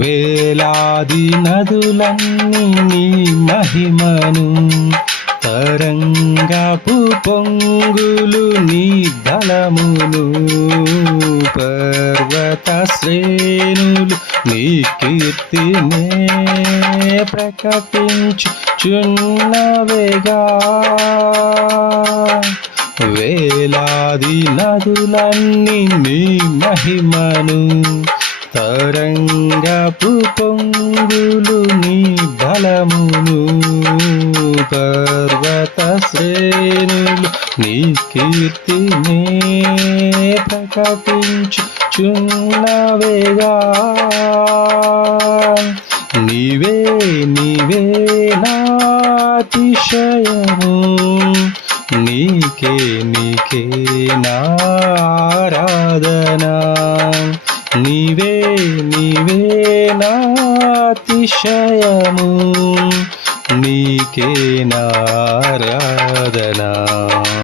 వేలాది నదులన్నీ నీ మహిమను, తరంగపు పొంగులు నీ బలమును, పర్వత శ్రేణులు నీ కీర్తినే ప్రకటించుచున్నవేగా. వేలాది నదులన్నీ నీ మహిమను, తరంగపు పొంగులు నీ బలమును, పర్వత శ్రేణులు నీ కీర్తినే ప్రకటించుచున్నవేగా. నీవే నీవే నాతిశయము, నీకే నీకే నారాధనా. నీవే నీవే నాతిశయము, నీకే నారాధనా.